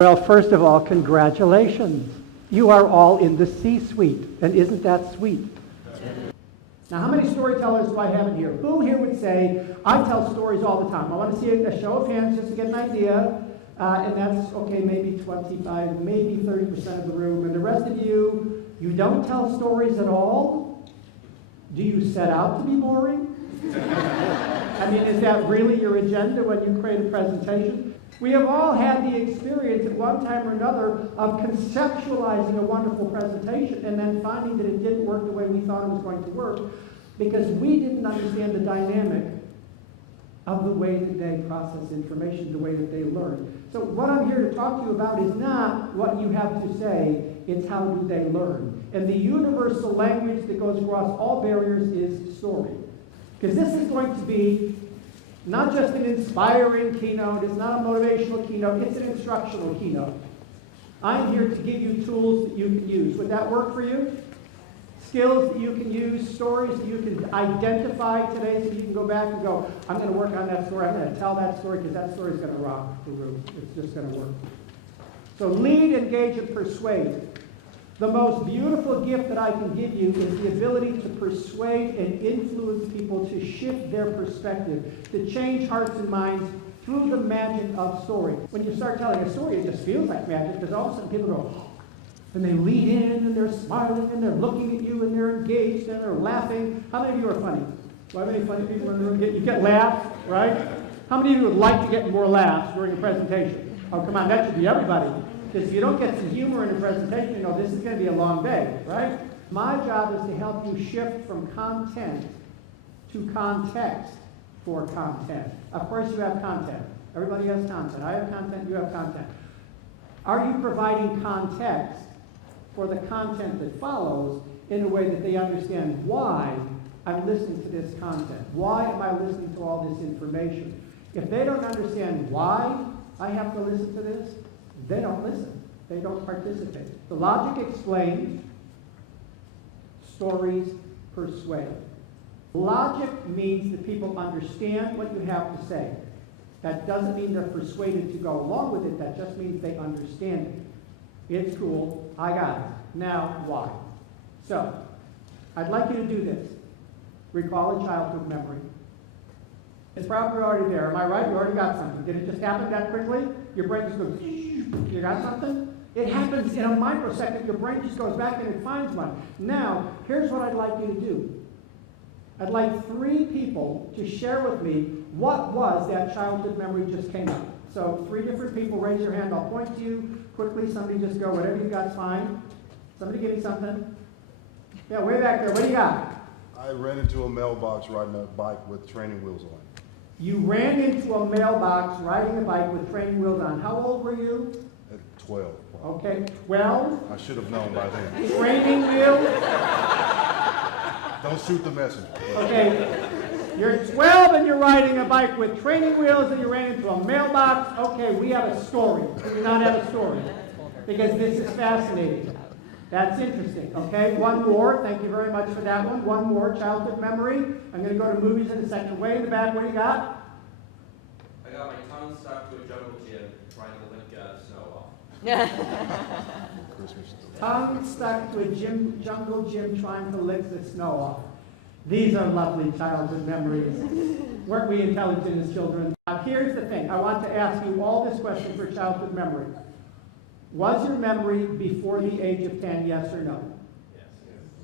Well, first of all, congratulations. You are all in the C-suite, and isn't that sweet? Now, how many storytellers do I have in here? Who here would say, I tell stories all the time? I want to see a show of hands just to get an idea. And that's, okay, maybe 25, maybe 30% of the room. And the rest of you, you don't tell stories at all? Do you set out to be boring? I mean, is that really your agenda when you create a presentation? We have all had the experience at one time or another of conceptualizing a wonderful presentation and then finding that it didn't work the way we thought it was going to work because we didn't understand the dynamic of the way that they process information, the way that they learn. So what I'm here to talk to you about is not what you have to say, it's how do they learn. And the universal language that goes across all barriers is story. Because this is going to be not just an inspiring keynote, it's not a motivational keynote, it's an instructional keynote. I'm here to give you tools that you can use. Would that work for you? Skills that you can use, stories that you can identify today so you can go back and go, I'm going to work on that story, I'm going to tell that story because that story is going to rock the room. It's just going to work. So lead, engage, and persuade. The most beautiful gift that I can give you is the ability to persuade and influence people to shift their perspective, to change hearts and minds through the magic of story. When you start telling a story, it just feels like magic because all of a sudden people go, oh, and they lean in and they're smiling and they're looking at you and they're engaged and they're laughing. How many of you are funny? Why many funny people in the room? You get laughs, right? How many of you would like to get more laughs during a presentation? Oh, come on, that should be everybody. Because if you don't get some humor in a presentation, you know this is going to be a long day, right? My job is to help you shift from content to context for content. Of course you have content. Everybody has content. I have content, you have content. Are you providing context for the content that follows in a way that they understand why I'm listening to this content? Why am I listening to all this information? If they don't understand why I have to listen to this, they don't listen. They don't participate. The logic explains, stories persuade. Logic means that people understand what you have to say. That doesn't mean they're persuaded to go along with it. That just means they understand it. It's cool. I got it. Now, why? So, I'd like you to do this. Recall a childhood memory. It's probably already there. Am I right? You already got something. Did it just happen that quickly? Your brain just goes, you got something? It happens in a microsecond. Your brain just goes back and it finds one. Now, here's what I'd like you to do. I'd like 3 people to share with me what was that childhood memory just came up. So 3 different people, raise your hand. I'll point to you. Quickly, somebody just go. Whatever you got's fine. Somebody give me something. Yeah, way back there. What do you got? I ran into a mailbox riding a bike with training wheels on. You ran into a mailbox riding a bike with training wheels on. How old were you? At 12. Okay, 12. I should have known by then. Training wheels. Don't shoot the messenger. Okay, you're 12 and you're riding a bike with training wheels and you ran into a mailbox. Okay, we have a story. We do not have a story because this is fascinating. That's interesting. Okay, one more. Thank you very much for that one. One more childhood memory. I'm going to go to movies in a second. Way in the back, what do you got? I got my tongue stuck to a jungle gym trying to lick snow off. Christmas. Tongue stuck to a jungle gym trying to lick the snow off. These are lovely childhood memories. Weren't we intelligent as children? Now, here's the thing. I want to ask you all this question for childhood memory. Was your memory before the age of 10, yes or no? Yes.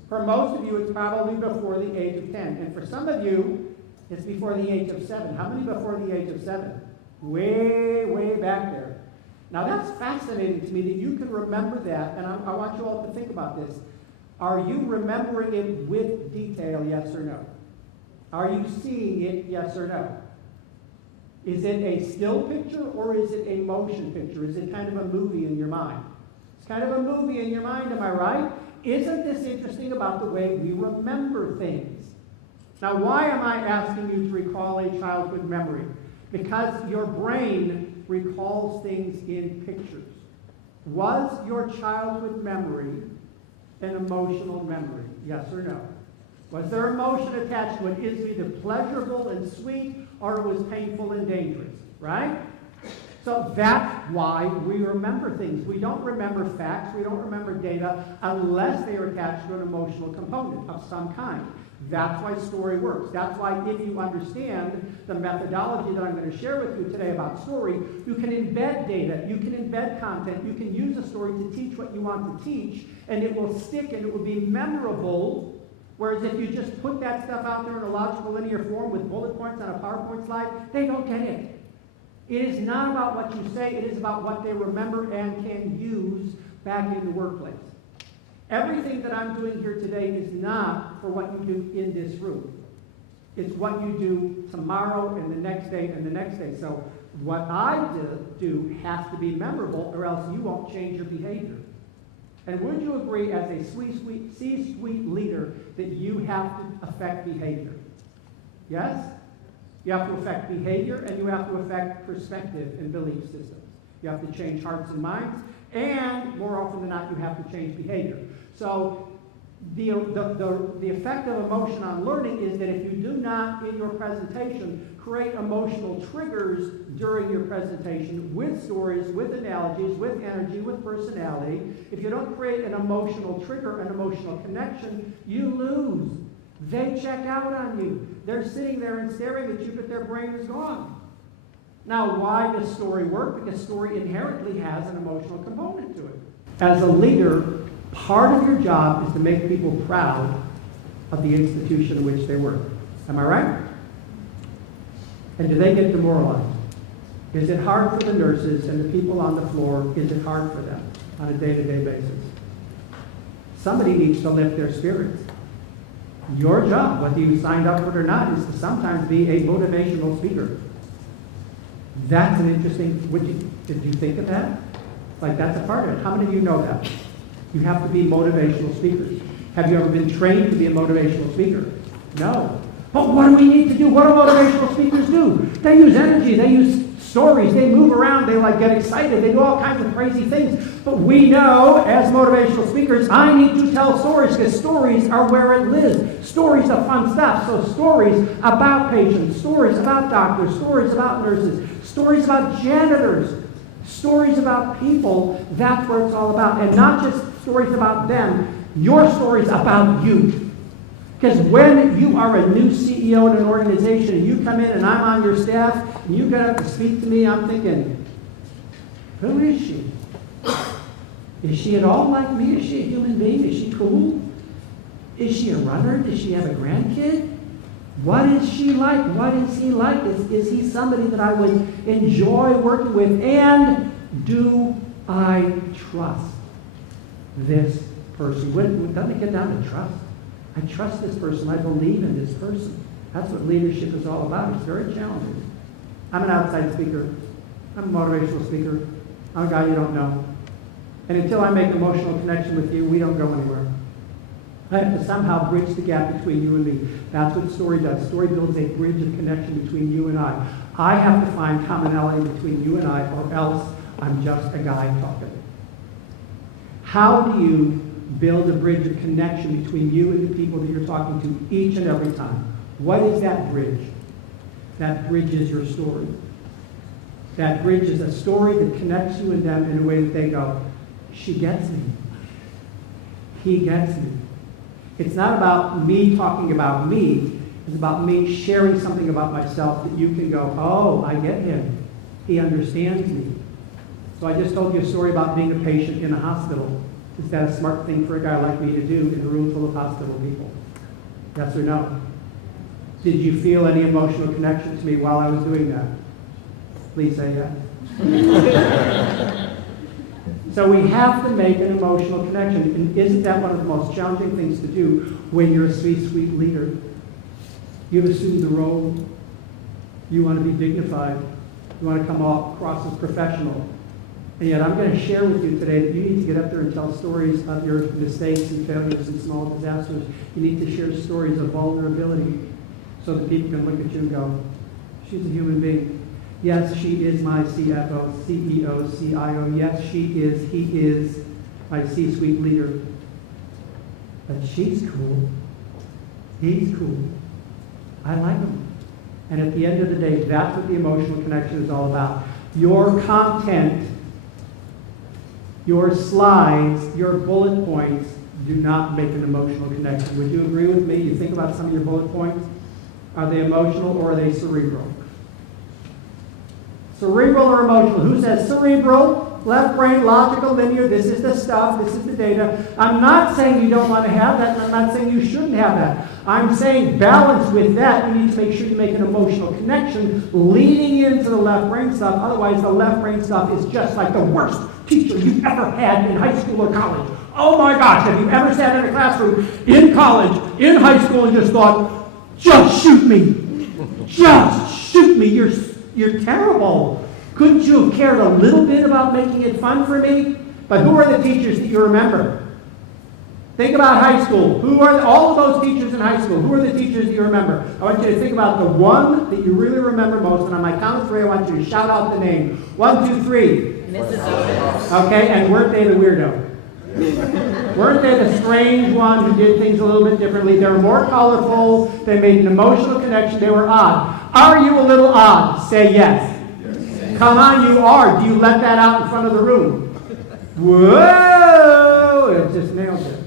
For most of you, it's probably before the age of 10. And for some of you, it's before the age of 7. How many before the age of 7? Way, way back there. Now that's fascinating to me that you can remember that, and I want you all to think about this. Are you remembering it with detail, yes or no? Are you seeing it, yes or no? Is it a still picture or is it a motion picture? Is it kind of a movie in your mind? It's kind of a movie in your mind, am I right? Isn't this interesting about the way we remember things? Now, why am I asking you to recall a childhood memory? Because your brain recalls things in pictures. Was your childhood memory an emotional memory? Yes or no? Was there emotion attached to it? Is it either pleasurable and sweet or it was painful and dangerous? Right? So that's why we remember things. We don't remember facts, we don't remember data unless they are attached to an emotional component of some kind. That's why story works. That's why if you understand the methodology that I'm going to share with you today about story, you can embed data, you can embed content, you can use a story to teach what you want to teach, and it will stick and it will be memorable. Whereas if you just put that stuff out there in a logical linear form with bullet points on a PowerPoint slide, they don't get it. It is not about what you say, it is about what they remember and can use back in the workplace. Everything that I'm doing here today is not for what you do in this room. It's what you do tomorrow and the next day and the next day. So what I do has to be memorable or else you won't change your behavior. And would you agree as a C-suite leader that you have to affect behavior? Yes? You have to affect behavior and you have to affect perspective and belief systems. You have to change hearts and minds, and more often than not, you have to change behavior. So the effect of emotion on learning is that if you do not, in your presentation, create emotional triggers during your presentation with stories, with analogies, with energy, with personality, if you don't create an emotional trigger, an emotional connection, you lose. They check out on you. They're sitting there and staring at you, but their brain is gone. Now, why does story work? Because story inherently has an emotional component to it. As a leader, part of your job is to make people proud of the institution in which they work. Am I right? And do they get demoralized? Is it hard for the nurses and the people on the floor? Is it hard for them on a day-to-day basis? Somebody needs to lift their spirits. Your job, whether you signed up for it or not, is to sometimes be a motivational speaker. That's an interesting, did you think of that? Like that's a part of it. How many of you know that? You have to be motivational speakers. Have you ever been trained to be a motivational speaker? No. But what do we need to do? What do motivational speakers do? They use energy, they use stories, they move around, they like get excited, they do all kinds of crazy things. But we know, as motivational speakers, I need to tell stories because stories are where it lives. Stories are fun stuff. So stories about patients, stories about doctors, stories about nurses, stories about janitors, stories about people, that's what it's all about. And not just stories about them, your stories about you. Because when you are a new CEO in an organization and you come in and I'm on your staff and you get up to speak to me, I'm thinking, who is she? Is she at all like me? Is she a human being? Is she cool? Is she a runner? Does she have a grandkid? What is she like? What is he like? Is he somebody that I would enjoy working with? And do I trust this person? Doesn't it get down to trust? I trust this person. I believe in this person. That's what leadership is all about. It's very challenging. I'm an outside speaker. I'm a motivational speaker. I'm a guy you don't know. And until I make an emotional connection with you, we don't go anywhere. I have to somehow bridge the gap between you and me. That's what story does. Story builds a bridge of connection between you and I. I have to find commonality between you and I, or else I'm just a guy talking. How do you build a bridge of connection between you and the people that you're talking to each and every time? What is that bridge? That bridge is your story. That bridge is a story that connects you and them in a way that they go, she gets me. He gets me. It's not about me talking about me. It's about me sharing something about myself that you can go, oh, I get him. He understands me. So I just told you a story about being a patient in a hospital. Is that a smart thing for a guy like me to do in a room full of hospital people? Yes or no? Did you feel any emotional connection to me while I was doing that? Please say yes. So we have to make an emotional connection. And isn't that one of the most challenging things to do when you're a C-suite leader? You've assumed the role. You want to be dignified. You want to come across as professional. And yet I'm going to share with you today that you need to get up there and tell stories of your mistakes and failures and small disasters. You need to share stories of vulnerability so that people can look at you and go, she's a human being. Yes, she is my CFO, CEO, CIO. Yes, he is my C-suite leader. But she's cool. He's cool. I like him. And at the end of the day, that's what the emotional connection is all about. your content, your slides, your bullet points do not make an emotional connection. Would you agree with me? You think about some of your bullet points. Are they emotional or are they cerebral? Cerebral or emotional? Who says cerebral? Left brain, logical, linear, this is the stuff, this is the data. I'm not saying you don't want to have that, and I'm not saying you shouldn't have that. I'm saying balance with that, you need to make sure you make an emotional connection leading into the left brain stuff. Otherwise, the left brain stuff is just like the worst teacher you've ever had in high school or college. Oh my gosh, have you ever sat in a classroom in college, in high school, and just thought, just shoot me. Just shoot me. You're terrible. Couldn't you have cared a little bit about making it fun for me? But who are the teachers that you remember? Think about high school. Who are all of those teachers in high school? Who are the teachers that you remember? I want you to think about the one that you really remember most, and on my count of three, I want you to shout out the name. 1, 2, 3. Mrs. Otis. Okay, and weren't they the weirdo? Weren't they the strange one who did things a little bit differently? They were more colorful. They made an emotional connection. They were odd. Are you a little odd? Say yes. Come on, you are. Do you let that out in front of the room? Whoa! It just nailed it.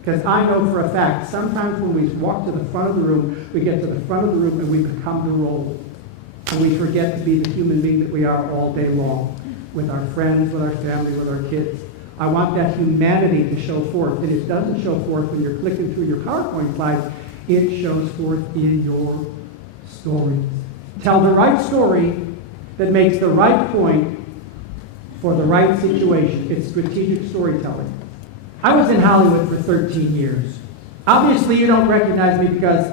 Because I know for a fact, sometimes when we walk to the front of the room, we get to the front of the room and we become the role. And we forget to be the human being that we are all day long. With our friends, with our family, with our kids. I want that humanity to show forth. And it doesn't show forth when you're clicking through your PowerPoint slides. It shows forth in your stories. Tell the right story that makes the right point for the right situation. It's strategic storytelling. I was in Hollywood for 13 years. Obviously, you don't recognize me because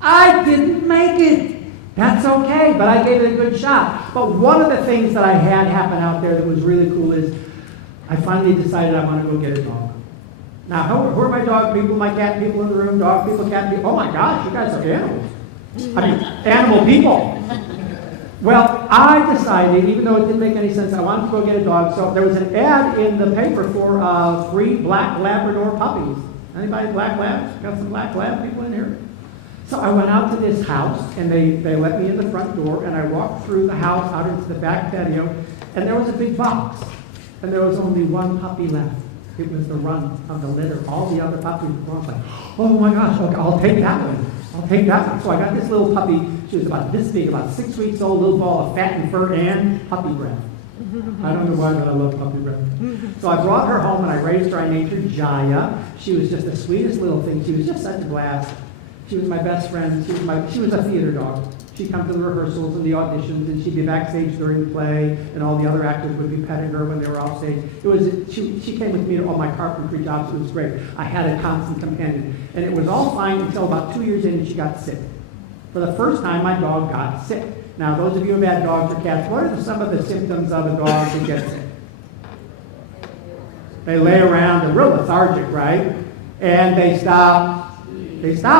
I didn't make it. That's okay, but I gave it a good shot. But one of the things that I had happen out there that was really cool is I finally decided I want to go get a dog. Now, who are my dog people, my cat people in the room? Dog people, cat people? Oh my gosh, you guys are animals. I mean, animal people. Well, I decided, even though it didn't make any sense, I wanted to go get a dog. So there was an ad in the paper for free black Labrador puppies. Anybody black labs? Got some black lab people in here? So I went out to this house, and they let me in the front door, and I walked through the house out into the back patio, and there was a big box, and there was only one puppy left. It was the run of the litter. All the other puppies were gone. Like, oh my gosh, okay, I'll take that one. I'll take that one. So I got this little puppy. She was about this big, about 6 weeks old, little ball of fat and fur and puppy breath. I don't know why, but I love puppy breath. So I brought her home and I raised her. I named her Jaya. She was just the sweetest little thing. She was just such a blast. She was my best friend. She was a theater dog. She'd come to the rehearsals and the auditions, and she'd be backstage during the play, and all the other actors would be petting her when they were off stage. She came with me to all my carpentry jobs. It was great. I had a constant companion. And it was all fine until about 2 years in, and she got sick. For the first time, my dog got sick. Now, those of you who have had dogs or cats, what are some of the symptoms of a dog that gets sick? They lay around, they're real lethargic, right? And they stop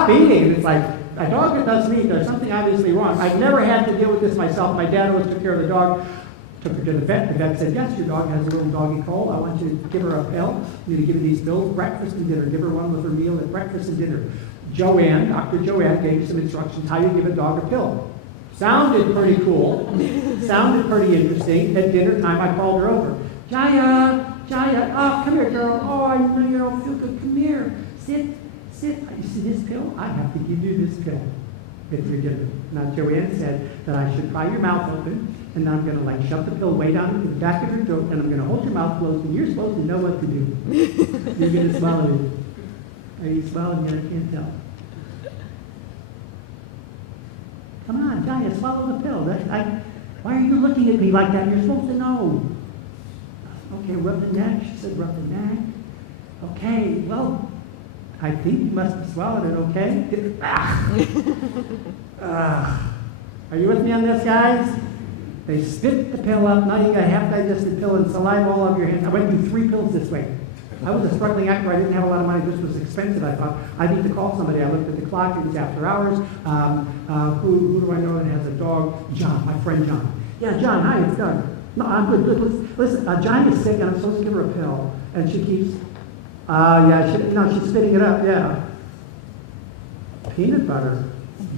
eating. It's like, a dog that doesn't eat, there's something obviously wrong. I've never had to deal with this myself. My dad always took care of the dog. Took her to the vet. The vet said, yes, your dog has a little doggy cold. I want you to give her a pill. You need to give her these pills, breakfast and dinner. Give her one with her meal at breakfast and dinner. Dr. Joanne gave some instructions how you give a dog a pill. Sounded pretty cool. Sounded pretty interesting. At dinner time, I called her over. Jaya, oh, come here, girl. Oh, I know you don't feel good. Come here. Sit. You see this pill? I have to give you this pill if you're dinner. Now, Joanne said that I should pry your mouth open, and then I'm going to shove the pill way down into the back of your throat, and I'm going to hold your mouth closed, and you're supposed to know what to do. You're going to swallow it. Are you swallowing it? I can't tell. Come on, Jaya, swallow the pill. Why are you looking at me like that? You're supposed to know. Okay, rub the neck. She said, rub the neck. Okay, well, I think you must have swallowed it, okay? Are you with me on this, guys? They spit the pill up. Now you got a half-digested pill and saliva all over your hands. I went through 3 pills this way. I was a struggling actor. I didn't have a lot of money. This was expensive. I thought, I need to call somebody. I looked at the clock. It was after hours. Who do I know that has a dog? John, my friend John. Yeah, John, hi, it's Doug. No, I'm good. Listen, John is sick, and I'm supposed to give her a pill. And she keeps... she's spitting it up, yeah. Peanut butter.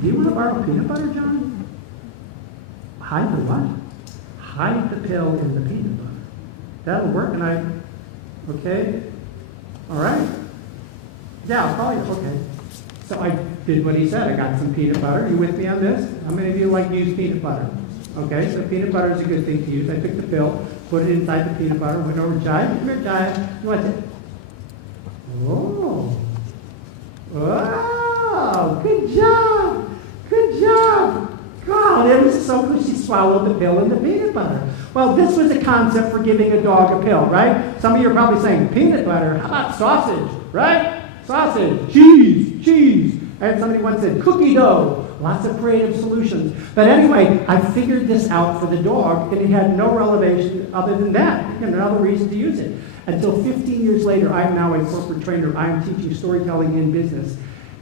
Do you want to borrow peanut butter, John? Hide the what? hide the pill in the peanut butter. That'll work, and okay? All right. Yeah, I'll call you, okay. So I did what he said. I got some peanut butter. You with me on this? How many of you like to use peanut butter? Okay, so peanut butter is a good thing to use. I took the pill, put it inside the peanut butter, went over to Jai. Come here, Jai. What's it? Oh. Wow, good job. Good job. God, it was so good she swallowed the pill in the peanut butter. Well, this was a concept for giving a dog a pill, right? Some of you are probably saying, peanut butter, how about sausage, right? Sausage, cheese. And somebody once said, cookie dough. Lots of creative solutions. But anyway, I figured this out for the dog, and it had no relevation other than that. And another reason to use it. Until 15 years later, I am now a corporate trainer. I am teaching storytelling in business.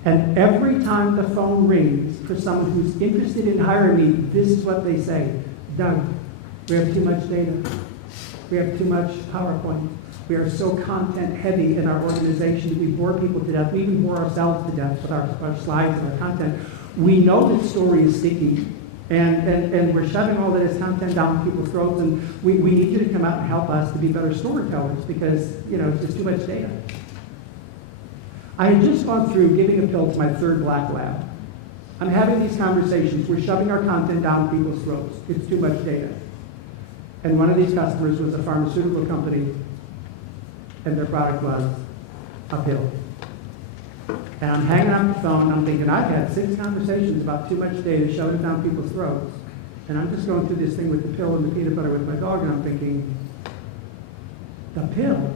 And every time the phone rings for someone who's interested in hiring me, this is what they say. Doug, we have too much data. We have too much PowerPoint. We are so content heavy in our organization that we bore people to death. We even bore ourselves to death with our slides and our content. We know that story is sticky, and we're shoving all of this content down people's throats, and we need you to come out and help us to be better storytellers because, it's just too much data. I had just gone through giving a pill to my third black lab. I'm having these conversations. We're shoving our content down people's throats. It's too much data. And one of these customers was a pharmaceutical company, and their product was a pill. And I'm hanging up the phone, and I'm thinking, I've had 6 conversations about too much data shoving it down people's throats. And I'm just going through this thing with the pill and the peanut butter with my dog, and I'm thinking, the pill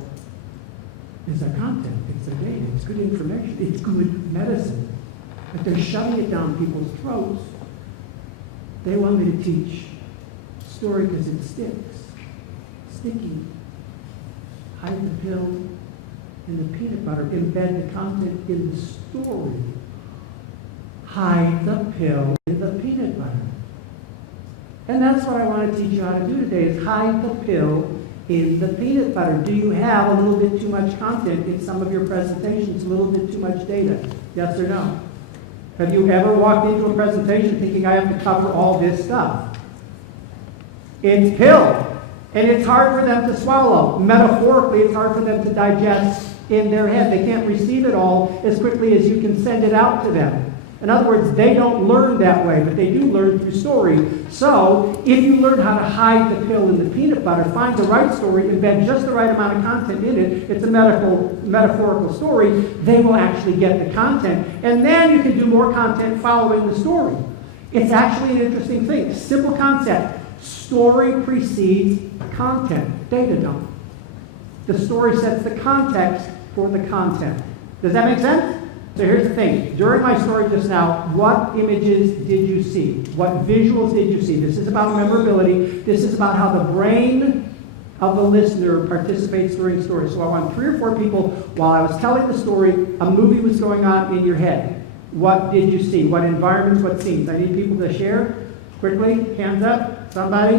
is the content, it's the data, it's good information, it's good medicine. But they're shoving it down people's throats. They want me to teach story because it sticks. Sticky. Hide the pill in the peanut butter. Embed the content in the story. Hide the pill in the peanut butter. And that's what I want to teach you how to do today, is hide the pill in the peanut butter. Do you have a little bit too much content in some of your presentations, a little bit too much data? Yes or no? Have you ever walked into a presentation thinking I have to cover all this stuff? It's pill. And it's hard for them to swallow. Metaphorically, it's hard for them to digest in their head. They can't receive it all as quickly as you can send it out to them. In other words, they don't learn that way, but they do learn through story. So, if you learn how to hide the pill in the peanut butter, find the right story, embed just the right amount of content in it, it's a metaphorical story, they will actually get the content. And then you can do more content following the story. It's actually an interesting thing. Simple concept. Story precedes content. Data don't. The story sets the context for the content. Does that make sense? So here's the thing. During my story just now, what images did you see? What visuals did you see? This is about memorability. This is about how the brain of the listener participates during stories. So I want 3 or 4 people, while I was telling the story, a movie was going on in your head. What did you see? What environments, what scenes? I need people to share. Quickly, hands up. Somebody?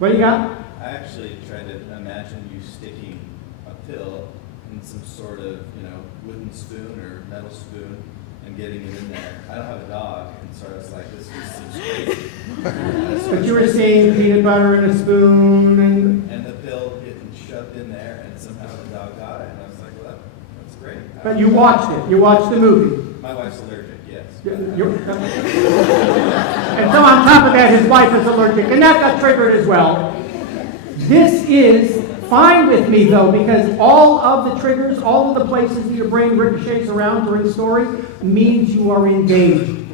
What do you got? I actually tried to imagine you sticking a pill in some sort of, wooden spoon or metal spoon and getting it in there. I don't have a dog, and so I was like, this just seems crazy. But you were seeing peanut butter in a spoon and the pill getting shoved in there, and somehow the dog got it, and I was like, well, that's great. But you watched it. You watched the movie. My wife's allergic, yes. And so on top of that, his wife is allergic, and that got triggered as well. This is fine with me, though, because all of the triggers, all of the places that your brain ricochets around during story means you are engaged.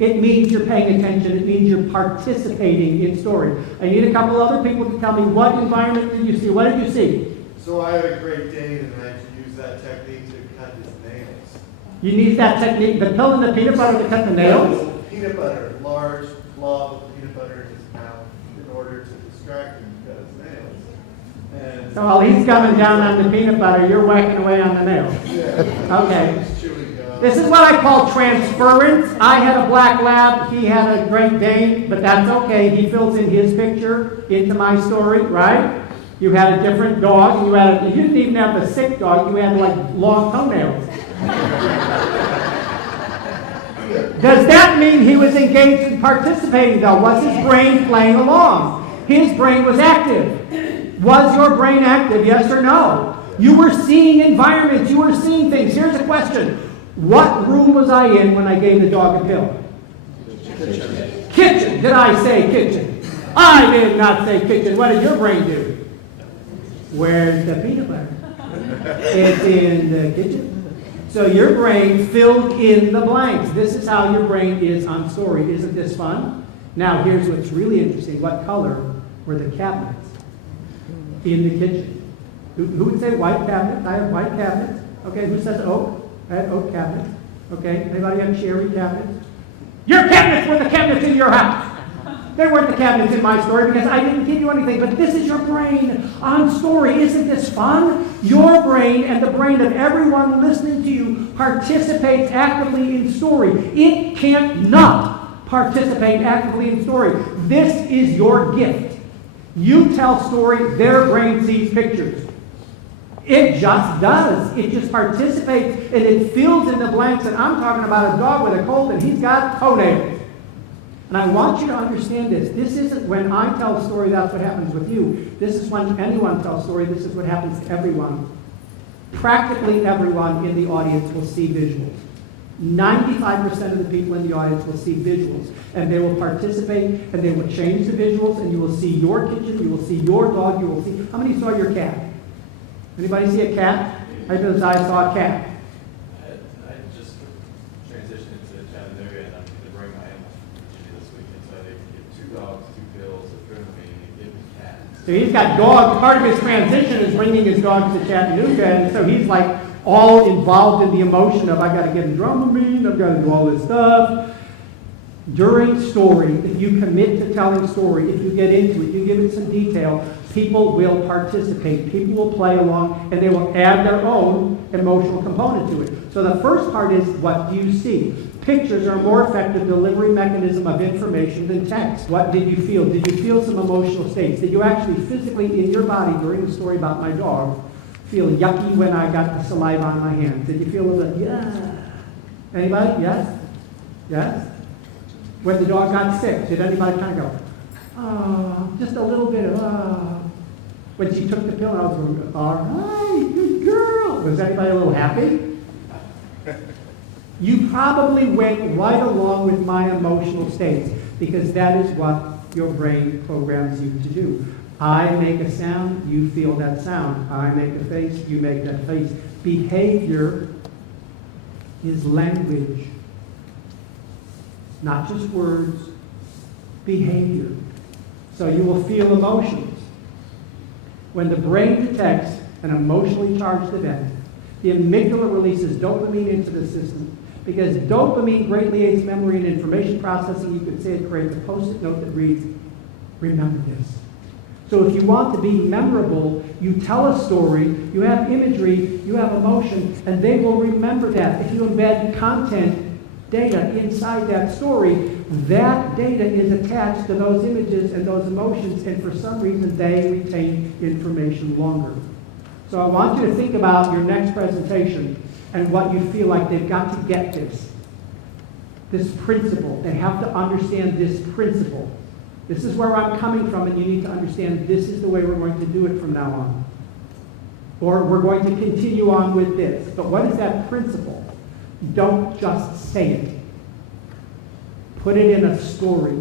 It means you're paying attention. It means you're participating in story. I need a couple other people to tell me, what environment did you see? What did you see? So I had a great date, and I used that technique to cut his nails. You need that technique, the pill and the peanut butter to cut the nails? Peanut butter, large blob of peanut butter in his mouth in order to distract him and cut his nails. And So while he's coming down on the peanut butter, you're whacking away on the nails. yeah, Okay. he's chewing gum. This is what I call transference. I had a black lab, he had a Great Dane, but that's okay. He fills in his picture into my story, right? You had a different dog. You didn't even have a sick dog. You had like long toenails. Does that mean he was engaged in participating, though? Was his brain playing along? his brain was active. Was your brain active, yes or no? You were seeing environments, you were seeing things. Here's a question. What room was I in when I gave the dog a pill? Kitchen. Did I say kitchen? I did not say kitchen. What did your brain do? Where's the peanut butter? It's in the kitchen. So your brain filled in the blanks. This is how your brain is on story. Isn't this fun? Now here's what's really interesting. What color were the cabinets in the kitchen? Who would say white cabinets? I have white cabinets. Okay, who says oak? I had oak cabinets. Okay, anybody have cherry cabinets? Your cabinets were the cabinets in your house. They weren't the cabinets in my story because I didn't give you anything. But this is your brain on story. Isn't this fun? Your brain and the brain of everyone listening to you participates actively in story. It can't not participate actively in story. This is your gift. You tell story, their brain sees pictures. It just does. It just participates and it fills in the blanks. And I'm talking about a dog with a cold and he's got toenails. And I want you to understand this. This isn't when I tell a story, that's what happens with you. This is when anyone tells a story, this is what happens to everyone. Practically everyone in the audience will see visuals. 95% of the people in the audience will see visuals. And they will participate and they will change the visuals and you will see your kitchen, you will see your dog, you will see. How many saw your cat? Anybody see a cat? I saw a cat. I just transitioned into Chattanooga and I'm going to bring my animals this weekend. So I think get 2 dogs, 2 pills, a Dramamine, and give me cats. So he's got dogs. Part of his transition is bringing his dogs to Chattanooga. And so he's like all involved in the emotion of I got to get a Dramamine, I've got to do all this stuff. During story, if you commit to telling story, if you get into it, you give it some detail, people will participate. People will play along, and they will add their own emotional component to it. So the first part is, what do you see? Pictures are a more effective delivery mechanism of information than text. What did you feel? Did you feel some emotional states? Did you actually physically in your body during the story about my dog feel yucky when I got the saliva on my hands? Did you feel a little, yeah? Anybody? Yes? Yes? When the dog got sick, did anybody kind of go, oh, just a little bit of, oh. When she took the pill, I was going, all right, good girl. Was anybody a little happy? You probably went right along with my emotional states because that is what your brain programs you to do. I make a sound, you feel that sound. I make a face, you make that face. Behavior is language. Not just words, behavior. So you will feel emotions. When the brain detects an emotionally charged event, the amygdala releases dopamine into the system. Because dopamine greatly aids memory and information processing, you could say it creates a post-it note that reads, remember this. So if you want to be memorable, you tell a story, you have imagery, you have emotion, and they will remember that. If you embed content, data inside that story, that data is attached to those images and those emotions, and for some reason they retain information longer. So I want you to think about your next presentation and what you feel like they've got to get this principle. They have to understand this principle. This is where I'm coming from, and you need to understand this is the way we're going to do it from now on. Or we're going to continue on with this. But what is that principle? Don't just say it. Put it in a story,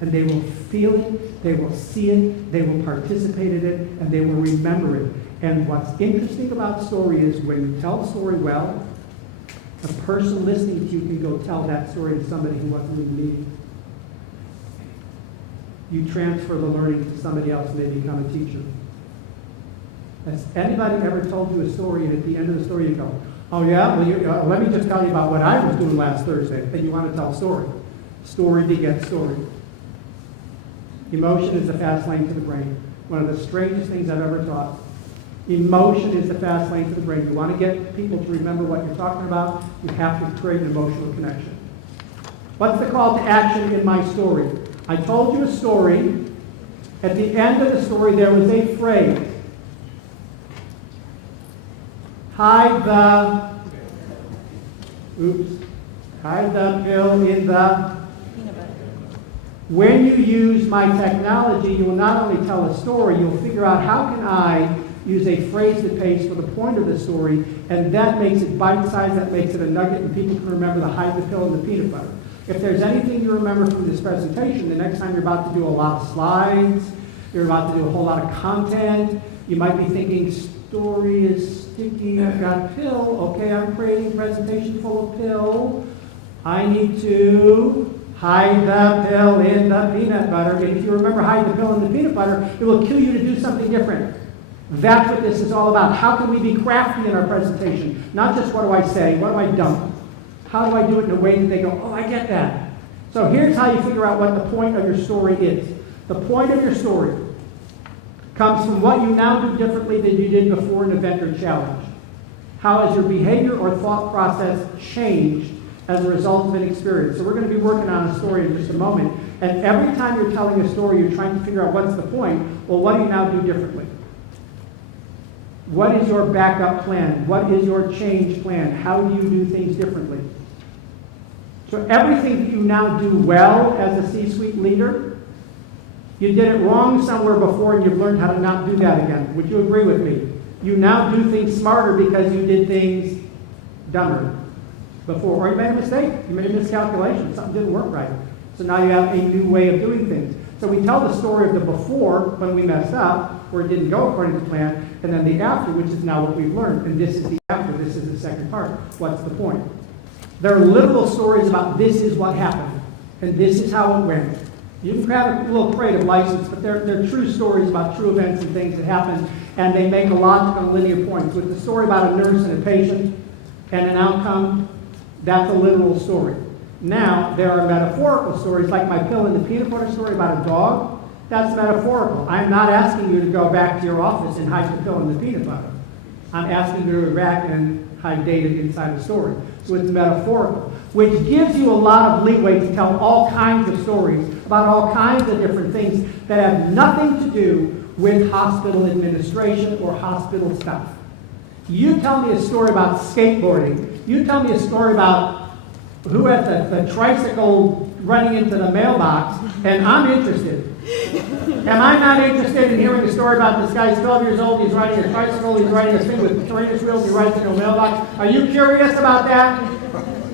and they will feel it, they will see it, they will participate in it, and they will remember it. And what's interesting about story is when you tell a story well, the person listening to you can go tell that story to somebody who wasn't in the meeting. You transfer the learning to somebody else and they become a teacher. Has anybody ever told you a story and at the end of the story you go, oh yeah, well, let me just tell you about what I was doing last Thursday. And you want to tell a story. Story begets story. Emotion is the fast lane to the brain. One of the strangest things I've ever taught. Emotion is the fast lane to the brain. You want to get people to remember what you're talking about, you have to create an emotional connection. What's the call to action in my story? I told you a story. At the end of the story, there was a phrase. Hide the pill in the When you use my technology, you will not only tell a story, you'll figure out how can I use a phrase that pays for the point of the story, and that makes it bite-sized, that makes it a nugget, and people can remember the hide, the pill, and the peanut butter. If there's anything you remember from this presentation, the next time you're about to do a lot of slides, you're about to do a whole lot of content, you might be thinking, story is sticky, I've got pill, okay, I'm creating a presentation full of pill. I need to hide the pill in the peanut butter. And if you remember hide the pill in the peanut butter, it will cue you to do something different. That's what this is all about. How can we be crafty in our presentation? Not just what do I say, what do I dump? How do I do it in a way that they go, oh, I get that. So here's how you figure out what the point of your story is. The point of your story comes from what you now do differently than you did before an event or challenge. How has your behavior or thought process changed as a result of an experience? So we're going to be working on a story in just a moment. And every time you're telling a story, you're trying to figure out what's the point. Well, what do you now do differently? What is your backup plan? What is your change plan? How do you do things differently? So everything that you now do well as a C-suite leader, you did it wrong somewhere before and you've learned how to not do that again. Would you agree with me? You now do things smarter because you did things dumber before. Or you made a mistake. You made a miscalculation. Something didn't work right. So now you have a new way of doing things. So we tell the story of the before, when we messed up, where it didn't go according to plan, and then the after, which is now what we've learned. And this is the after. This is the second part. What's the point? There are literal stories about this is what happened, and this is how it went. You can grab a little creative license, but they're true stories about true events and things that happened, and they make a logical and linear points. With the story about a nurse and a patient and an outcome, that's a literal story. Now, there are metaphorical stories, like my pill and the peanut butter story about a dog. That's metaphorical. I'm not asking you to go back to your office and hide the pill and the peanut butter. I'm asking you to go back and hide data inside the story. So it's metaphorical, which gives you a lot of leeway to tell all kinds of stories about all kinds of different things that have nothing to do with hospital administration or hospital stuff. You tell me a story about skateboarding. You tell me a story about who had the tricycle running into the mailbox, and I'm interested. Am I not interested in hearing a story about this guy's 12 years old, he's riding a tricycle, he's riding a thing with trainer's wheels, he rides into a mailbox? Are you curious about that?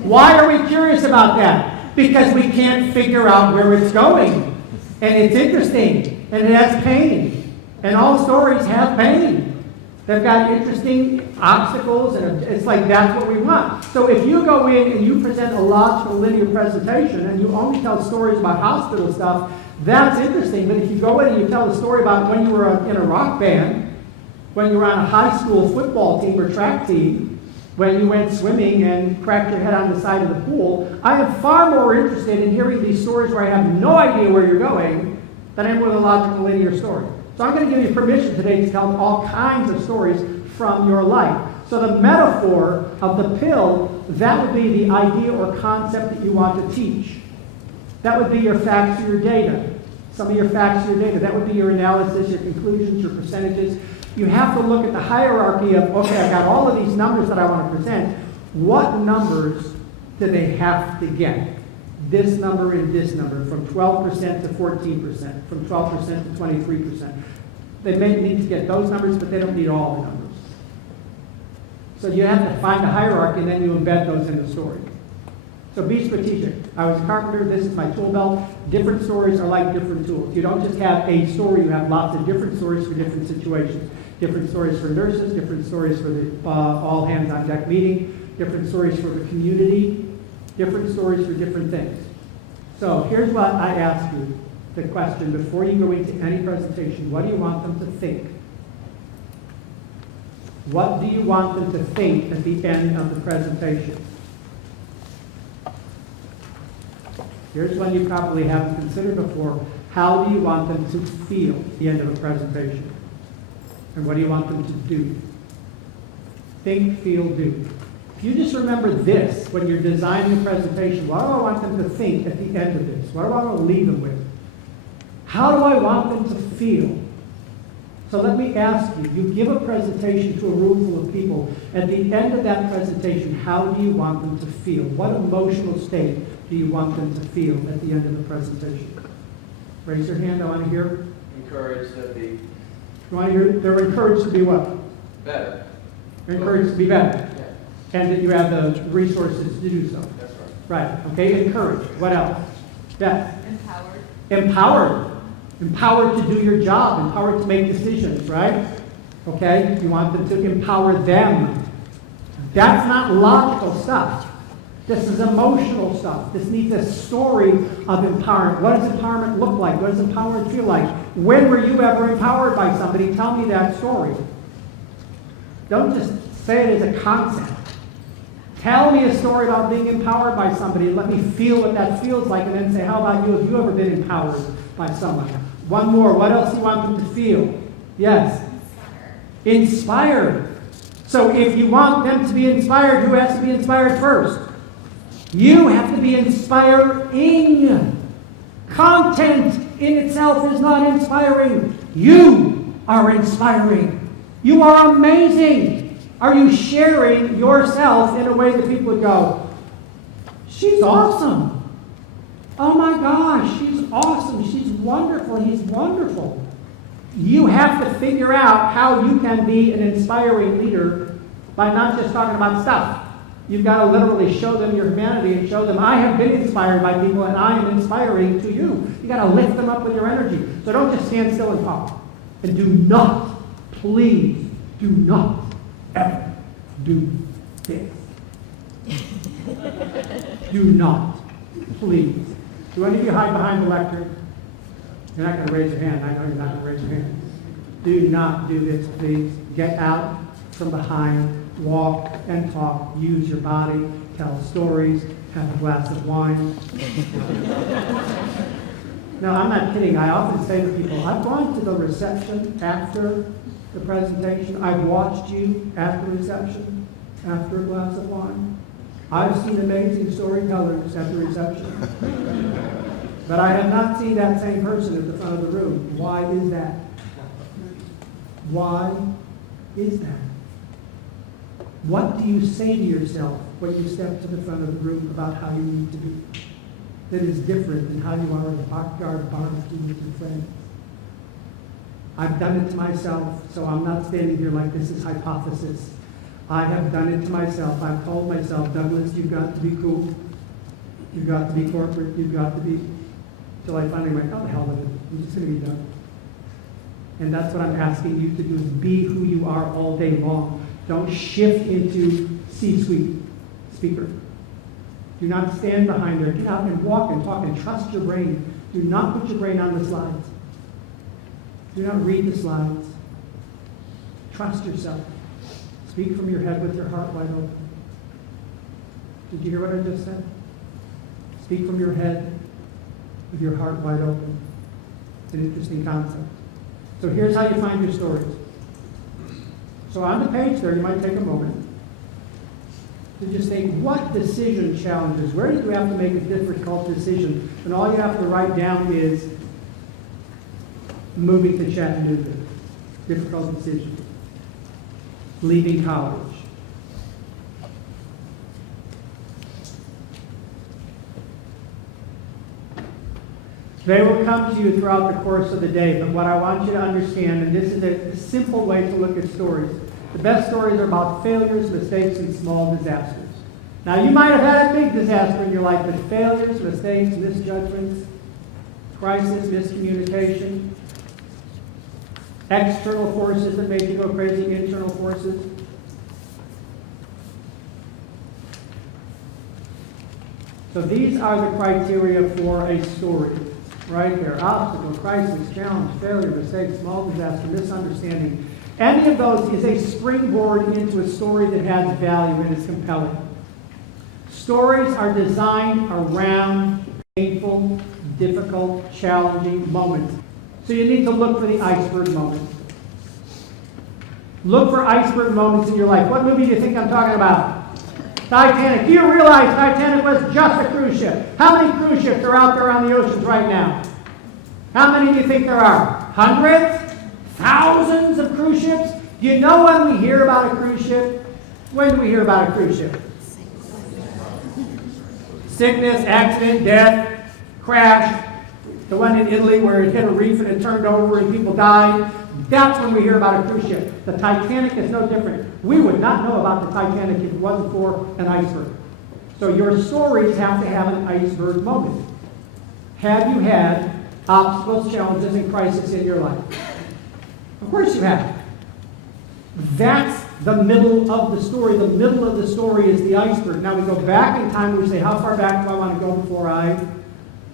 Why are we curious about that? Because we can't figure out where it's going. And it's interesting, and it has pain. And all stories have pain. They've got interesting obstacles, and it's like that's what we want. So if you go in and you present a logical linear presentation and you only tell stories about hospital stuff, that's interesting. But if you go in and you tell a story about when you were in a rock band, when you were on a high school football team or track team, when you went swimming and cracked your head on the side of the pool, I am far more interested in hearing these stories where I have no idea where you're going than I am with a logical linear story. So I'm going to give you permission today to tell all kinds of stories from your life. So the metaphor of the pill, that would be the idea or concept that you want to teach. That would be your facts or your data. Some of your facts or your data. That would be your analysis, your conclusions, your percentages. You have to look at the hierarchy of, okay, I've got all of these numbers that I want to present. What numbers do they have to get? This number and this number, from 12% to 14%, from 12% to 23%. They may need to get those numbers, but they don't need all the numbers. So you have to find the hierarchy, and then you embed those in the story. So be strategic. I was a carpenter. This is my tool belt. Different stories are like different tools. You don't just have a story. You have lots of different stories for different situations. Different stories for nurses, different stories for the all hands on deck meeting, different stories for the community, different stories for different things. So here's what I ask you, the question, before you go into any presentation. What do you want them to think? What do you want them to think at the end of the presentation? Here's one you probably haven't considered before. How do you want them to feel at the end of a presentation? And what do you want them to do? Think, feel, do. If you just remember this when you're designing a presentation, what do I want them to think at the end of this? What do I want to leave them with? How do I want them to feel? So let me ask you, you give a presentation to a room full of people. At the end of that presentation, how do you want them to feel? What emotional state do you want them to feel at the end of the presentation? Raise your hand, I want to hear. Encouraged to be You want to hear, they're encouraged to be what? better. They're encouraged to be better. Yeah, And that you have the resources to do so. that's right. Right, okay, encouraged. What else? Yes. Empowered. Empowered. Empowered to do your job, empowered to make decisions, right? Okay, you want them to empower them. That's not logical stuff. This is emotional stuff. This needs a story of empowerment. What does empowerment look like? What does empowerment feel like? When were you ever empowered by somebody? Tell me that story. Don't just say it as a concept. Tell me a story about being empowered by somebody and let me feel what that feels like, and then say, how about you? Have you ever been empowered by someone? One more. What else do you want them to feel? Yes. Inspired. So if you want them to be inspired, who has to be inspired first? You have to be inspiring. Content in itself is not inspiring. You are inspiring. You are amazing. Are you sharing yourself in a way that people would go, she's awesome. Oh my gosh, she's awesome. She's wonderful. He's wonderful. You have to figure out how you can be an inspiring leader by not just talking about stuff. You've got to literally show them your humanity and show them, I have been inspired by people and I am inspiring to you. You've got to lift them up with your energy. So don't just stand still and talk. And do not, please, do not ever do this. Do not, please. Do any of you hide behind the lectern? You're not going to raise your hand. I know you're not going to raise your hand. Do not do this, please. Get out from behind. Walk and talk. Use your body. Tell stories. Have a glass of wine. No, I'm not kidding. I often say to people, I've gone to the reception after the presentation. I've watched you at the reception after a glass of wine. I've seen amazing storytellers at the reception. But I have not seen that same person at the front of the room. Why is that? Why is that? What do you say to yourself when you step to the front of the room about how you need to be? That is different than how you are in the backyard barbecue with your friends. I've done it to myself, so I'm not standing here like this is hypothesis. I have done it to myself. I've told myself, Douglas, you've got to be cool. You've got to be corporate. You've got to be... Till I finally went, oh, the hell with it. I'm just going to be done. And that's what I'm asking you to do, is be who you are all day long. Don't shift into C-suite speaker. Do not stand behind there. Get out and walk and talk and trust your brain. Do not put your brain on the slides. Do not read the slides. Trust yourself. Speak from your head with your heart wide open. Did you hear what I just said? Speak from your head with your heart wide open. It's an interesting concept. So here's how you find your stories. So on the page there, you might take a moment to just think, what decision challenges? Where do you have to make a difficult decision? And all you have to write down is moving to Chattanooga. Difficult decision. Leaving college. They will come to you throughout the course of the day, but what I want you to understand, and this is a simple way to look at stories. The best stories are about failures, mistakes, and small disasters. Now, you might have had a big disaster in your life, but failures, mistakes, misjudgments, crisis, miscommunication, external forces that make you go crazy, internal forces. So these are the criteria for a story. Right there. Obstacle, crisis, challenge, failure, mistake, small disaster, misunderstanding. Any of those is a springboard into a story that has value and is compelling. Stories are designed around painful, difficult, challenging moments. So you need to look for the iceberg moments. Look for iceberg moments in your life. What movie do you think I'm talking about? Titanic. Do you realize Titanic was just a cruise ship? How many cruise ships are out there on the oceans right now? How many do you think there are? Hundreds? Thousands of cruise ships? Do you know when we hear about a cruise ship? When do we hear about a cruise ship? Sickness, accident, death, crash. the one in Italy where it hit a reef and it turned over and people died. That's when we hear about a cruise ship. The Titanic is no different. We would not know about the Titanic if it wasn't for an iceberg. So your stories have to have an iceberg moment. Have you had obstacles, challenges, and crises in your life? Of course you have. That's the middle of the story. The middle of the story is the iceberg. Now we go back in time and we say, how far back do I want to go before I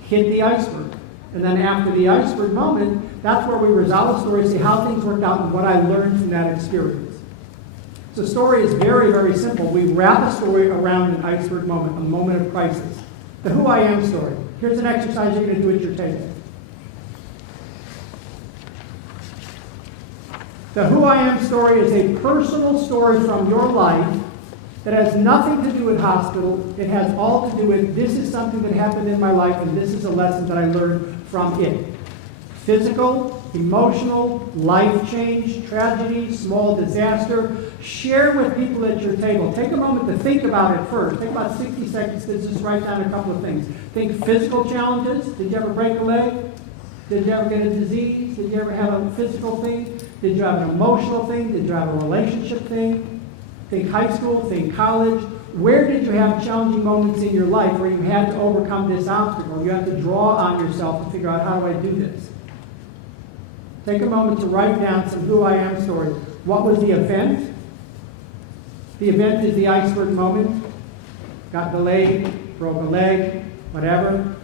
hit the iceberg? And then after the iceberg moment, that's where we resolve the story, see how things worked out and what I learned from that experience. So the story is very, very simple. We wrap a story around an iceberg moment, a moment of crisis. The who I am story. Here's an exercise you're going to do at your table. The who I am story is a personal story from your life that has nothing to do with hospital. It has all to do with this is something that happened in my life and this is a lesson that I learned from it. Physical, emotional, life change, tragedy, small disaster. Share with people at your table. Take a moment to think about it first. Take about 60 seconds to just write down a couple of things. Think physical challenges. Did you ever break a leg? Did you ever get a disease? Did you ever have a physical thing? Did you have an emotional thing? Did you have a relationship thing? Think high school, think college. Where did you have challenging moments in your life where you had to overcome this obstacle? You had to draw on yourself to figure out how do I do this? Take a moment to write down some who I am stories. What was the event? The event is the iceberg moment. Got delayed, broke a leg, whatever.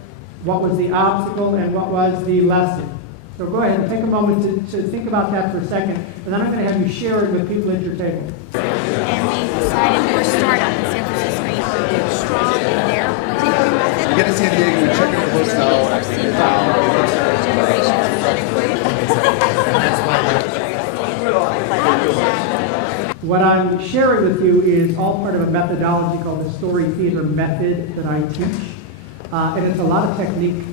What was the obstacle and what was the lesson? So go ahead and take a moment to think about that for a second, and then I'm going to have you share it with people at your table. And we decided for a startup in San Francisco, you were strong in their particular method. You get to San Diego, we check out the hotel. I've seen generations of What I'm sharing with you is all part of a methodology called the story theater method that I teach. And it's a lot of technique.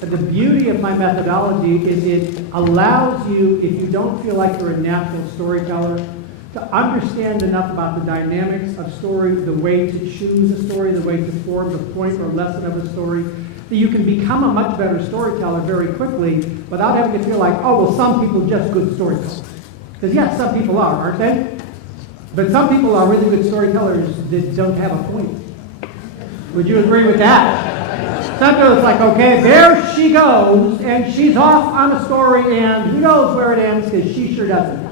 But the beauty of my methodology is it allows you, if you don't feel like you're a natural storyteller, to understand enough about the dynamics of story, the way to choose a story, the way to form the point or lesson of a story, that you can become a much better storyteller very quickly without having to feel like, oh, well, some people are just good storytellers. Because yes, some people are, aren't they? But some people are really good storytellers that don't have a point. Would you agree with that? Some people it's like, okay, there she goes, and she's off on a story, and who knows where it ends, because she sure doesn't.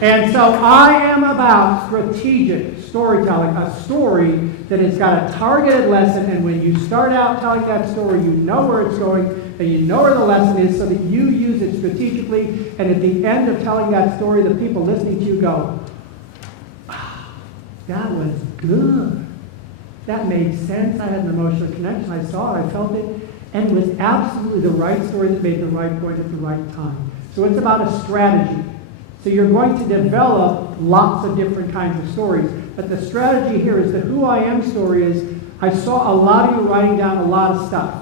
And so I am about strategic storytelling, a story that has got a targeted lesson, and when you start out telling that story, you know where it's going, and you know where the lesson is, so that you use it strategically, and at the end of telling that story, the people listening to you go, "Ah, that was good. That made sense. I had an emotional connection. I saw it. I felt it. And it was absolutely the right story that made the right point at the right time." So it's about a strategy. So you're going to develop lots of different kinds of stories. But the strategy here is the who I am story is, I saw a lot of you writing down a lot of stuff.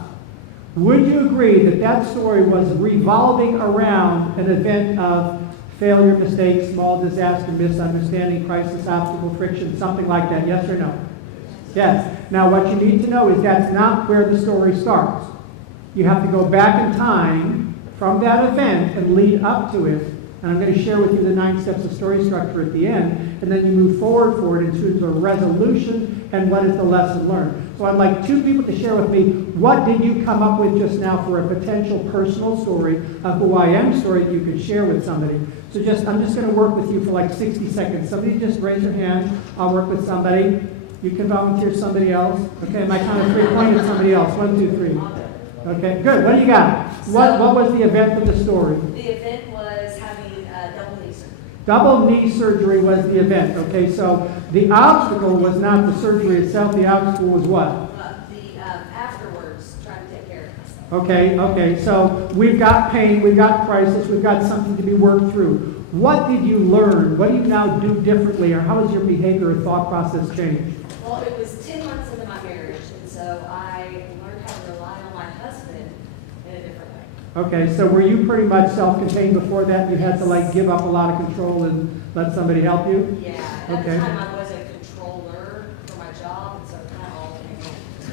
Would you agree that that story was revolving around an event of failure, mistake, small disaster, misunderstanding, crisis, obstacle, friction, something like that? Yes or no? Yes. Now what you need to know is that's not where the story starts. You have to go back in time from that event and lead up to it. And I'm going to share with you the 9 steps of story structure at the end. And then you move forward in terms of resolution and what is the lesson learned. So I'd like 2 people to share with me, what did you come up with just now for a potential personal story, a who I am story that you could share with somebody. So I'm just going to work with you for like 60 seconds. Somebody just raise their hand. I'll work with somebody. You can volunteer somebody else. Okay, my count of 3, point at somebody else. 1, 2, 3. Okay, good. What do you got? What was the event of the story? The event was having double knee surgery. Double knee surgery was the event. Okay, so the obstacle was not the surgery itself. The obstacle was what? Afterwards, trying to take care of myself. Okay, so we've got pain, we've got crisis, we've got something to be worked through. What did you learn? What do you now do differently, or how has your behavior or thought process changed? Well, it was 10 months into my marriage, and so I learned how to rely on my husband in a different way. Okay, so were you pretty much self-contained before that? You had to like give up a lot of control and let somebody help you? Yeah, at Okay. the time I was a controller for my job, and so it kind of all came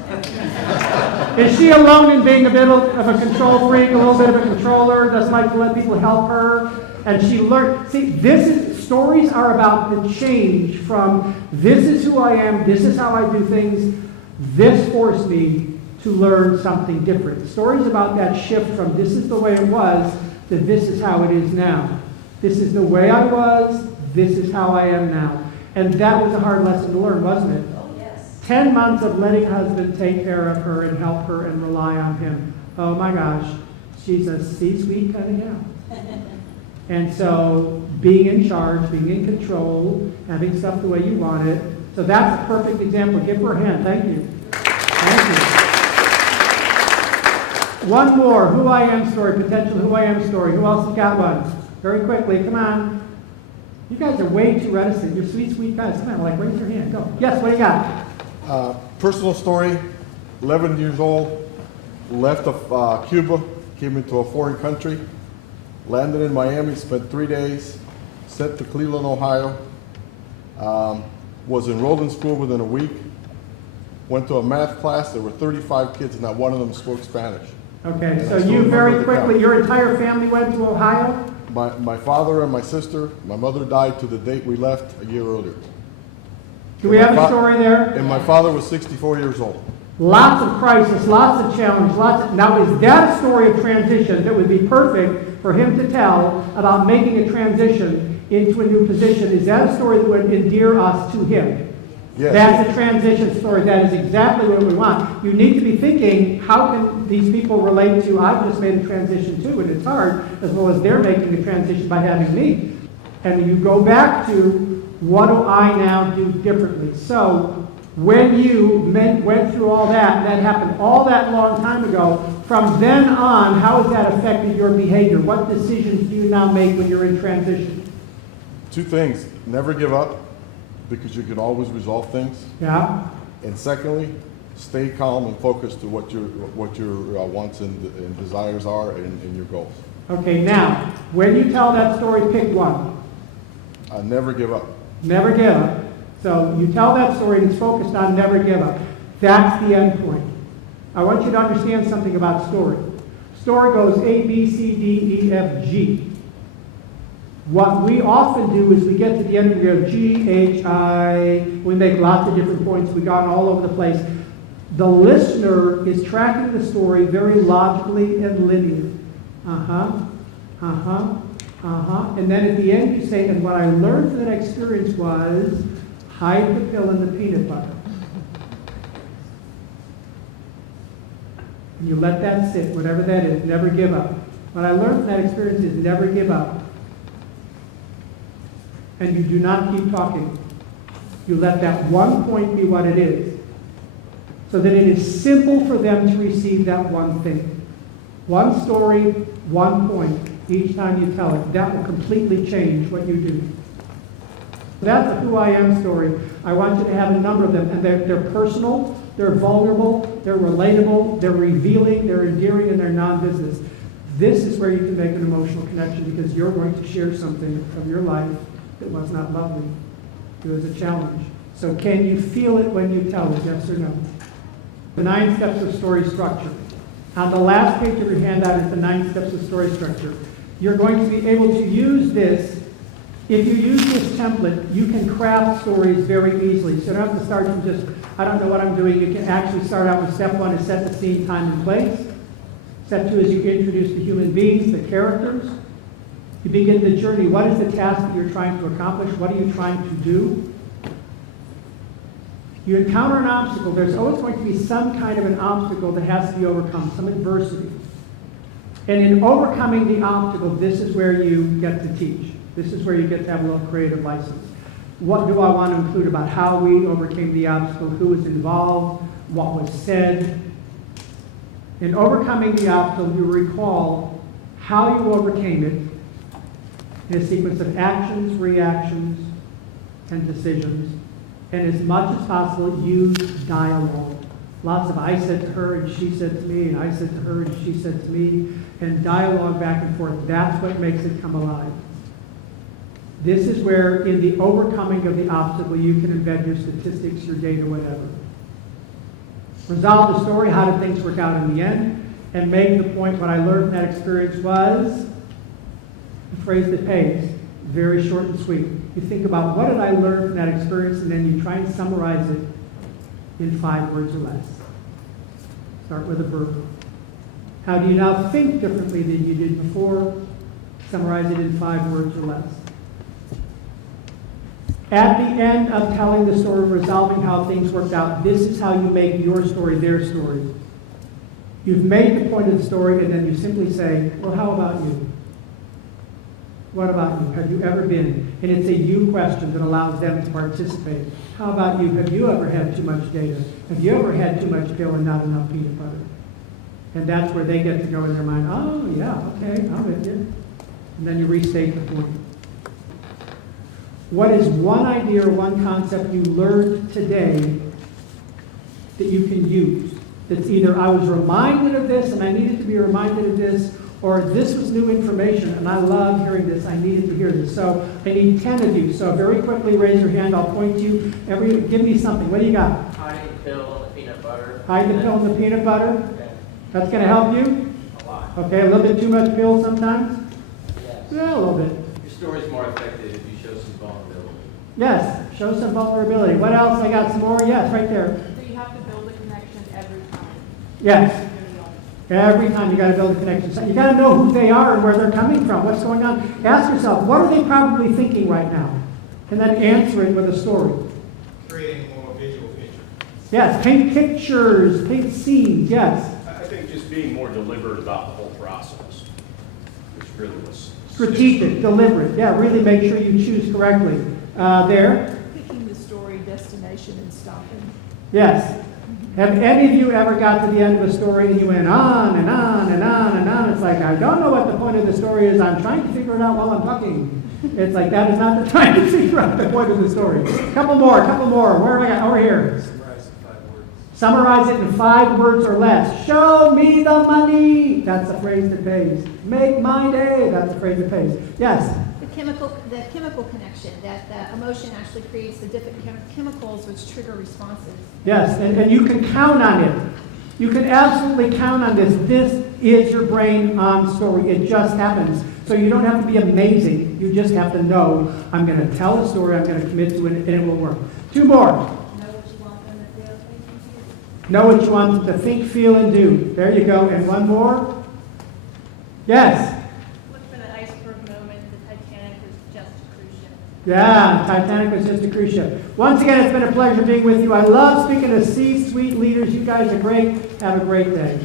home. Is she alone in being a bit of a control freak, a little bit of a controller, doesn't like to let people help her? And she learned, see, stories are about the change from this is who I am, this is how I do things, this forced me to learn something different. Stories about that shift from this is the way it was to this is how it is now. This is the way I was, this is how I am now. And that was a hard lesson to learn, wasn't it? Oh, yes. 10 months of letting husband take care of her and help her and rely on him. Oh my gosh, she's a C-suite kind of gal. And so being in charge, being in control, having stuff the way you want it. So that's a perfect example. Give her a hand. Thank you. Thank you. One more, who I am story, potential who I am story. Who else has got one? Very quickly, come on. You guys are way too reticent. You're sweet, sweet guys. Come on, like, raise your hand. Go. Yes, what do you got? Personal story, 11 years old, left of Cuba, came into a foreign country, landed in Miami, spent 3 days, sent to Cleveland, Ohio, was enrolled in school within a week, went to a math class. There were 35 kids and not one of them spoke Spanish. Okay, And so I still you remember very the quickly, count. your entire family went to Ohio? My father and my sister, my mother died to the date we left a year earlier. Do we have a story there? And my father was 64 years old. Lots of crisis, lots of challenge, now is that a story of transition that would be perfect for him to tell about making a transition into a new position? Is that a story that would endear us to him? Yes. That's a transition story. That is exactly what we want. You need to be thinking, how can these people relate to, I've just made a transition too, and it's hard, as well as they're making a transition by having me. And you go back to, what do I now do differently? So, when you went through all that, and that happened all that long time ago, from then on, how has that affected your behavior? What decisions do you now make when you're in transition? Two things. Never give up, because you can always resolve things. Yeah? And secondly, stay calm and focused to what your wants and desires are and your goals. Okay, now, when you tell that story, pick one. Never give up. Never give up. So you tell that story and it's focused on never give up. That's the end point. I want you to understand something about story. Story goes A, B, C, D, E, F, G. What we often do is we get to the end and we go G, H, I. We make lots of different points. We've gone all over the place. The listener is tracking the story very logically and linear. And then at the end you say, and what I learned from that experience was, hide the pill in the peanut butter. And you let that sit, whatever that is, never give up. What I learned from that experience is never give up. And you do not keep talking. You let that one point be what it is, so that it is simple for them to receive that one thing. One story, one point, each time you tell it. That will completely change what you do. That's a who I am story. I want you to have a number of them, and they're personal, they're vulnerable, they're relatable, they're revealing, they're endearing, and they're non-business. This is where you can make an emotional connection, because you're going to share something from your life that was not lovely. It was a challenge. So can you feel it when you tell it, yes or no? The 9 steps of story structure. On the last page of your handout is the 9 steps of story structure. You're going to be able to use this. If you use this template, you can craft stories very easily. So you don't have to start from just, I don't know what I'm doing. You can actually start out with step 1 is set the scene, time, and place. Step 2 is you introduce the human beings, the characters. You begin the journey. What is the task that you're trying to accomplish? What are you trying to do? You encounter an obstacle. There's always going to be some kind of an obstacle that has to be overcome, some adversity. And in overcoming the obstacle, this is where you get to teach. This is where you get to have a little creative license. What do I want to include about how we overcame the obstacle? Who was involved? What was said? In overcoming the obstacle, you recall how you overcame it in a sequence of actions, reactions, and decisions. And as much as possible, use dialogue. Lots of I said to her, and she said to me, and I said to her, and she said to me, and dialogue back and forth. That's what makes it come alive. This is where, in the overcoming of the obstacle, you can embed your statistics, your data, whatever. Resolve the story, how did things work out in the end? And make the point, what I learned from that experience was the phrase that pays. Very short and sweet. You think about what did I learn from that experience, and then you try and summarize it in 5 words or less. Start with a verb. How do you now think differently than you did before? Summarize it in 5 words or less. At the end of telling the story, resolving how things worked out, this is how you make your story their story. You've made the point of the story, and then you simply say, well, how about you? What about you? Have you ever been? And it's a you question that allows them to participate. How about you? Have you ever had too much data? Have you ever had too much pill and not enough peanut butter? And that's where they get to go in their mind, oh, yeah, okay, I'm with you. And then you restate the point. What is one idea or one concept you learned today that you can use? That's either I was reminded of this and I needed to be reminded of this, or this was new information and I love hearing this, I needed to hear this. So I need 10 of you. So very quickly raise your hand, I'll point to you. Give me something. What do you got? Hiding the pill in the peanut butter. Hide the pill in the peanut butter? Okay. That's going to help you? A lot. Okay, a little bit too much pill sometimes? Yes. Yeah, a little bit. Your story's more effective if you show some vulnerability. Yes, show some vulnerability. What else? I got some more. Yes, right there. So you have to build a connection every time. Yes. Every time you got to build a connection. So you got to know who they are and where they're coming from. What's going on? Ask yourself, what are they probably thinking right now? And then answer it with a story. Creating more visual picture. Yes, paint pictures, paint scenes. Yes. I think just being more deliberate about the whole process, which really was Strategic, deliberate. Yeah, really make sure you choose correctly. There. Picking the story, destination, and stopping. Yes. Have any of you ever got to the end of a story and you went on and on and on and on? It's like, I don't know what the point of the story is. I'm trying to figure it out while I'm talking. It's like, that is not the time to figure out the point of the story. Couple more. Where have I got? Over here. Summarize it in 5 words or less. Show me the money. That's the phrase that pays. Make my day. That's the phrase that pays. Yes? The chemical connection, that the emotion actually creates the different chemicals which trigger responses. Yes, and you can count on it. You can absolutely count on this. This is your brain on story. It just happens. So you don't have to be amazing. You just have to know, I'm going to tell a story, I'm going to commit to it, and it will work. 2 more. Know what you want them to feel, think, and do. Know what you want them to think, feel, and do. There you go. And 1 more. Yes. Look for the iceberg moment. The Titanic was just a cruise ship. Yeah, Titanic was just a cruise ship. Once again, it's been a pleasure being with you. I love speaking to C-suite leaders. You guys are great. Have a great day.